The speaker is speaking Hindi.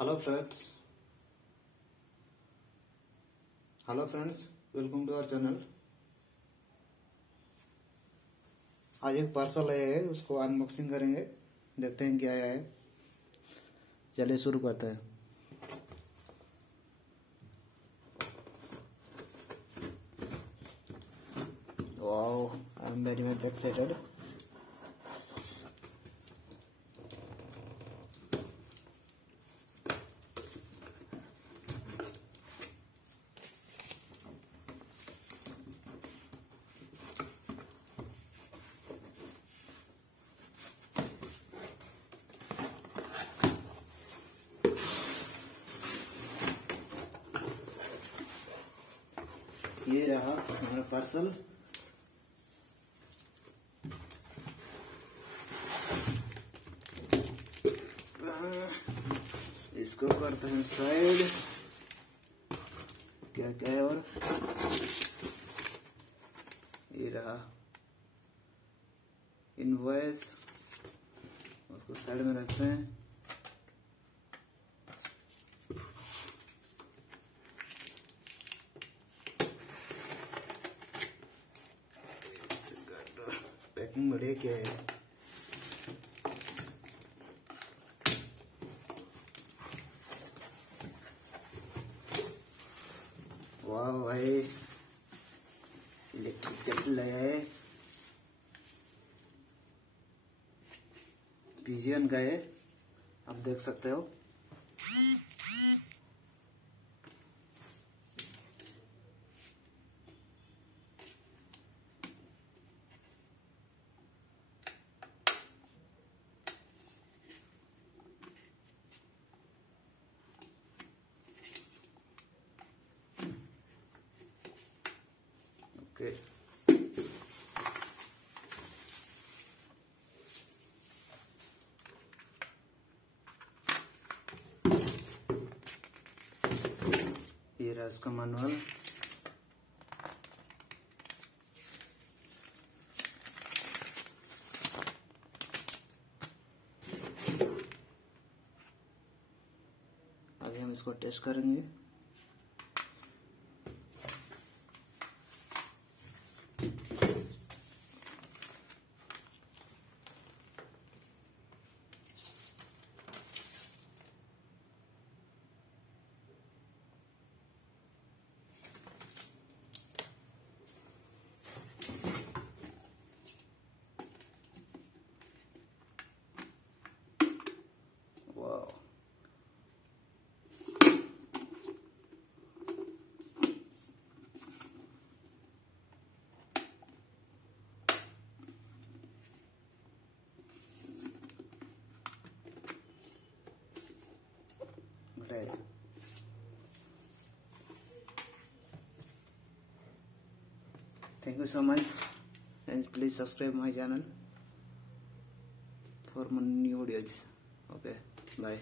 Hello friends welcome to our channel. आज एक पार्सल आया है, उसको अनबॉक्सिंग करेंगे, देखते हैं क्या आया है। चलिए शुरू करते हैं। Wow, I am very much excited. ये रहा हमारा पार्सल। इसको करते हैं साइड। क्या क्या है और ये रहा इनवॉइस, उसको साइड में रखते हैं। पैकिंग बढ़िया क्या है। वाह भाई, इलेक्ट्रिक केटल है, पिजियन का है, आप देख सकते हो। ओके, ये रहा इसका मैनुअल। अभी हम इसको टेस्ट करेंगे। Thank you so much, and please subscribe my channel for more new videos. Okay, bye.